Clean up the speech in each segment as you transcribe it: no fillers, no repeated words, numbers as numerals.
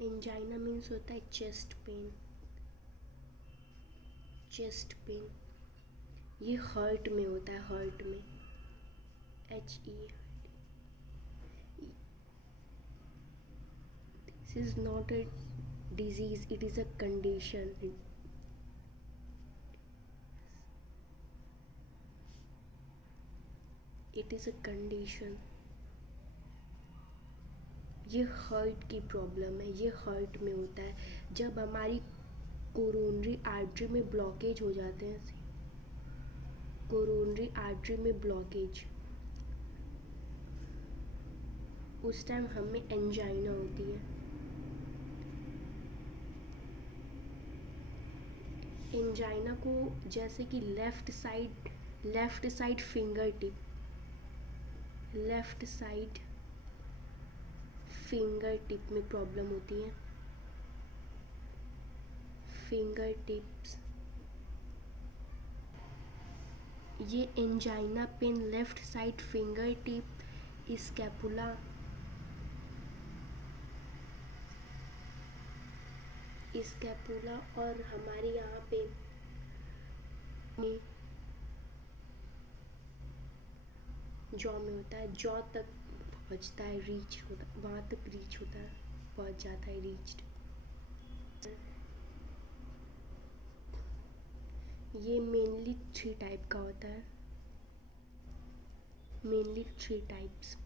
Angina means होता है chest pain. Chest pain ये हार्ट में होता है, हार्ट में, HE। This is not a disease, it is a condition. It is a condition. ये हार्ट की प्रॉब्लम है, ये हार्ट में होता है जब हमारी कोरोनरी आर्टरी में ब्लॉकेज हो जाते हैं। कोरोनरी आर्टरी में ब्लॉकेज, उस टाइम हमें एंजाइना होती है। एंजाइना को जैसे कि left side finger tip, left side finger tip में प्रॉब्लम होती है। फिंगर टिप्स, ये angina pain left side finger tip, scapula, scapula और हमारे यहाँ पे जॉ में होता है। जॉ तक पहुँचता है, रीच होता, वहाँ तक रीच होता है, पहुँच जाता है, रीच्ड। ये मेनली 3 टाइप का होता है, mainly 3 types.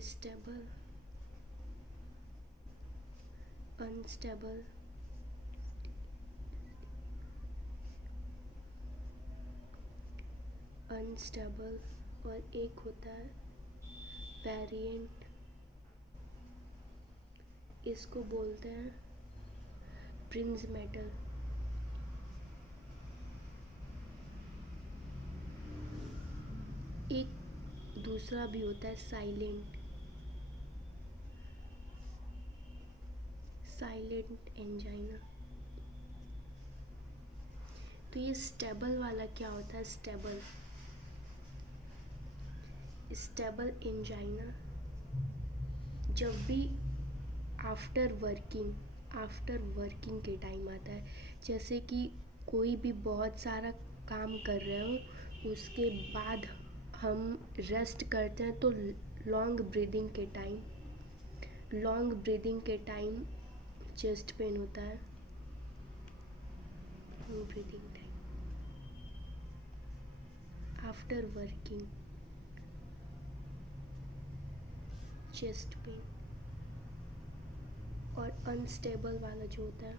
Stable, unstable, unstable और एक होता है वेरिएंट, इसको बोलते हैं प्रिंस मेटल। एक दूसरा भी होता है साइलेंट, साइलेंट एंजाइना। तो ये स्टेबल वाला क्या होता है? स्टेबल, स्टेबल एंजाइना जब भी आफ्टर वर्किंग के टाइम आता है। जैसे कि कोई भी बहुत सारा काम कर रहे हो, उसके बाद हम रेस्ट करते हैं तो लॉन्ग ब्रीदिंग के टाइम चेस्ट पेन होता है। Long breathing time after working, chest pain. और अनस्टेबल वाला जो होता है,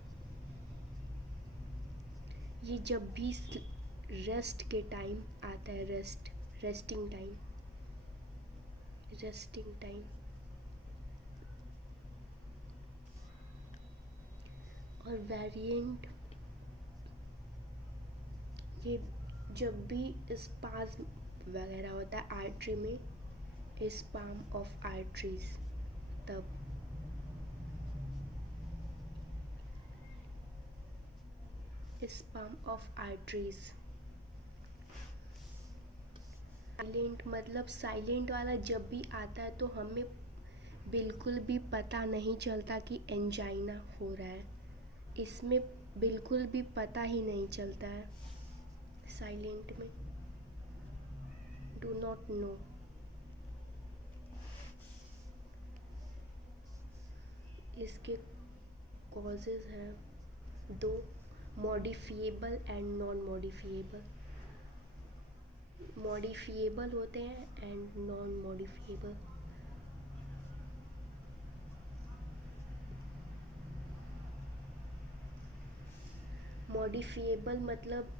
ये जब भी रेस्ट के टाइम आता है, रेस्टिंग टाइम। और वेरिएंट, ये जब भी स्पाज्म वगैरह होता है आर्टरी में, स्पाम ऑफ आर्टरीज, तब स्पाम ऑफ आर्टरीज। साइलेंट मतलब साइलेंट वाला जब भी आता है तो हमें बिल्कुल भी पता नहीं चलता कि एंजाइना हो रहा है, इसमें बिल्कुल भी पता ही नहीं चलता है। साइलेंट में डू नॉट नो। इसके कॉजेज़ हैं 2, modifiable and non modifiable. Modifiable होते हैं एंड नॉन मॉडिफिएबल। मॉडिफिएबल मतलब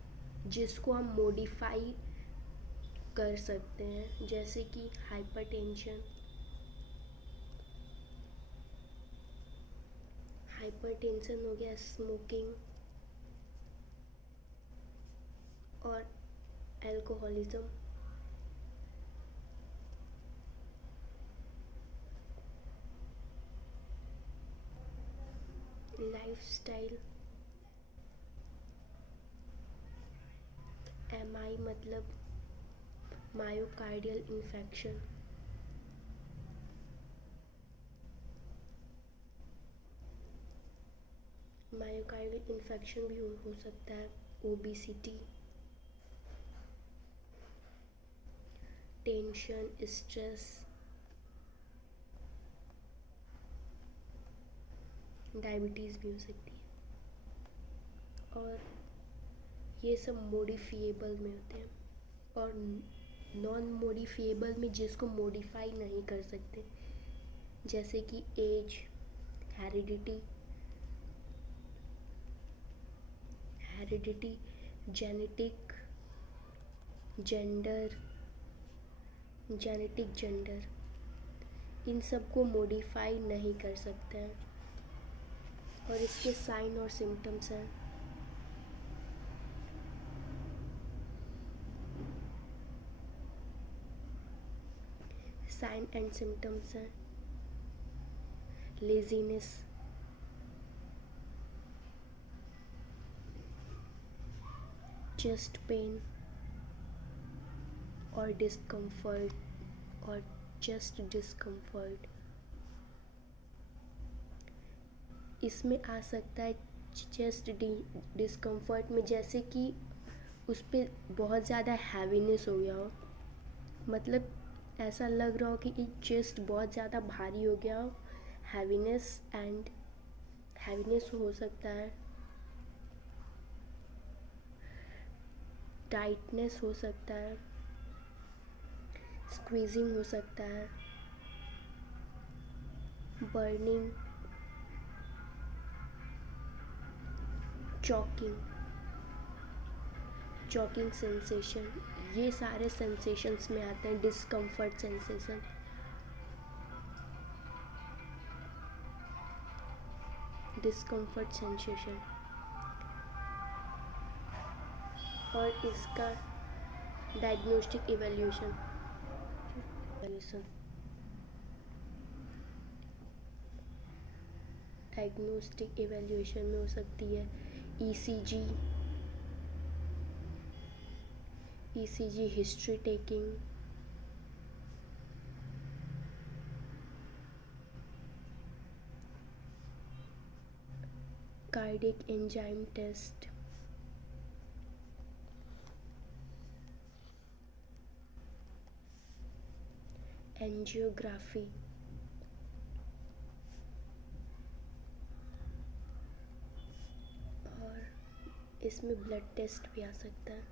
जिसको हम मॉडिफाई कर सकते हैं, जैसे कि हाइपरटेंशन हो गया, स्मोकिंग और अल्कोहलिज्म। लाइफस्टाइल, MI मतलब मायोकार्डियल इन्फेक्शन, मायोकार्डियल इन्फेक्शन भी हो सकता है। ओबेसिटी, टेंशन, स्ट्रेस, डायबिटीज़ भी हो सकती है। और ये सब मॉडिफिएबल में होते हैं। और नॉन मॉडिफिएबल में जिसको मॉडिफाई नहीं कर सकते, जैसे कि एज, हेरिडिटी, जेनेटिक जेंडर, इन सब को मॉडिफाई नहीं कर सकते हैं। और इसके साइन और सिम्टम्स हैं। साइन एंड सिम्टम्स हैं लेजीनेस, चेस्ट पेन और चेस्ट डिस्कम्फर्ट। इसमें आ सकता है चेस्ट डिस्कम्फर्ट में, जैसे कि उस पर बहुत ज़्यादा हैवीनेस हो गया हो, मतलब ऐसा लग रहा हो कि चेस्ट बहुत ज़्यादा भारी हो गया हो। हैवीनेस हो सकता है। टाइटनेस हो सकता है। स्क्वीजिंग हो सकता है। बर्निंग, चॉकिंग सेंसेशन, ये सारे सेंसेशंस में आते हैं। डिस्कम्फर्ट सेंसेशन, और इसका डायग्नोस्टिक इवैल्यूएशन में हो सकती है ECG, history taking, cardiac enzyme test, angiography, और इसमें ब्लड टेस्ट भी आ सकता है।